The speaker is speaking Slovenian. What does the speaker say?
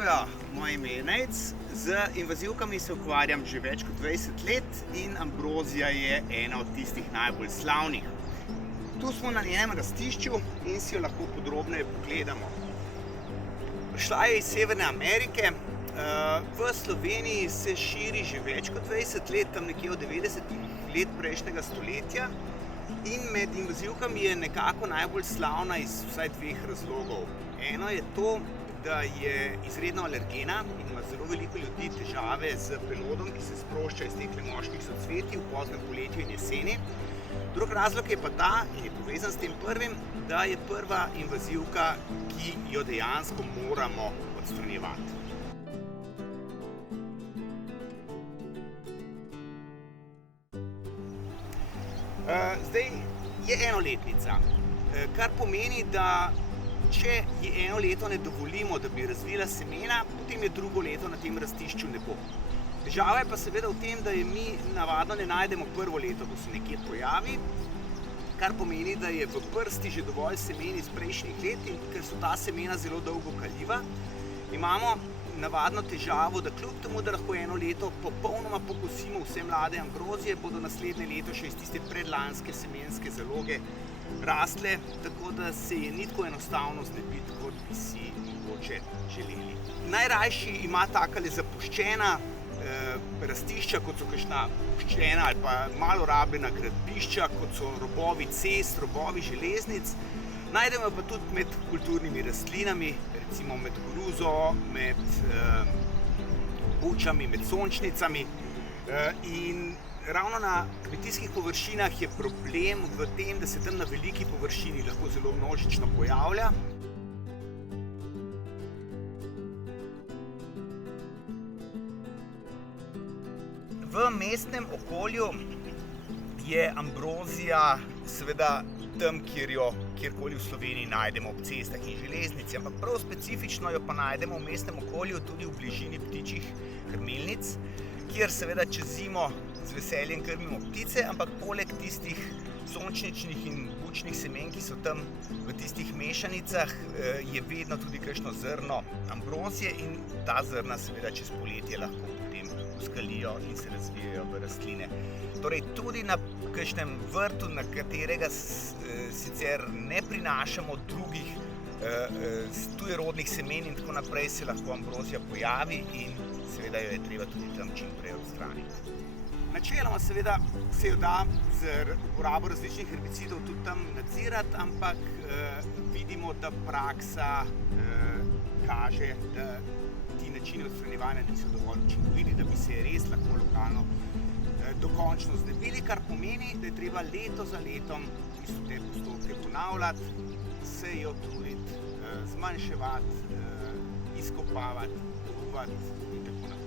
Živijo, moje ime je Nejc, z invazivkami se ukvarjam že več kot 20 let in Ambrozija je ena od tistih najbolj slavnih. Tu smo na njenem rastišču in si jo lahko podrobneje pogledamo. Prišla je iz Severne Amerike, v Sloveniji se širi že več kot 20 let, tam nekje od 90-ih let prejšnjega stoletja. In med invazivkami je nekako najbolj slavna iz vsaj dveh razlogov. Eno je to, da je izredno alergena in ima zelo veliko ljudi težave z pelodom, ki se sprošča iz teh moških socvetij v poznem poletju in jeseni. Drug razlog je pa ta, in je povezan s tem prvim, da je prva invazivka, ki jo dejansko moramo odstranjevati. Zdaj je enoletnica, kar pomeni, da če ji eno leto ne dovolimo, da bi razvila semena, potem je drugo leto na tem rastišču ne bo. Težava je pa seveda v tem, da je mi navadno ne najdemo prvo leto, ko se nekje pojavi, kar pomeni, da je v prsti že dovolj semen iz prejšnjih let in ker so ta semena zelo dolgo kaljiva, imamo navadno težavo, da kljub temu, da lahko eno leto popolnoma pokosimo vse mlade ambrozije, bodo naslednje leto še iz tiste predlanske semenske zaloge rastle, tako da se je ni tako enostavno znebiti, kot bi si mogoče želeli. Najrajši ima takale zapuščena rastišča, kot so kakšna puščena ali pa malo rabljena gradbišča, kot so robovi cest, robovi železnic. Najdemo pa tudi med kulturnimi rastlinami, recimo med koruzo, med bučami, med sončnicami. In ravno na kmetijskih površinah je problem v tem, da se tam na veliki površini lahko zelo množično pojavlja. V mestnem okolju je ambrozija seveda tam, kjerkoli v Sloveniji najdemo ob cestah in železnici, ampak prav specifično jo pa najdemo v mestnem okolju tudi v bližini ptičjih krmilnic, kjer seveda čez zimo z veseljem krmimo ptice, ampak poleg tistih sončničnih in bučnih semen, ki so tam v tistih mešanicah, je vedno tudi kakšno zrno ambrozije in ta zrna seveda čez poletje lahko potem uskalijo in se razvijajo v rastline. Torej tudi na kakšnem vrtu, na katerega sicer ne prinašamo drugih tujerodnih semen in tako naprej, se lahko ambrozija pojavi in seveda jo je treba tudi tam čim prej odstraniti. Načeloma seveda se jo da z uporabo različnih herbicidov tudi tam nadzirati, ampak vidimo, da praksa kaže, da ti načini odstranjevanja niso dovolj učinkoviti, da bi se res lahko lokalno dokončno znebili, kar pomeni, da je treba leto za letom te postopke ponavljati, se jo truditi, zmanjševati, izkopavati, ruvati in tako naprej.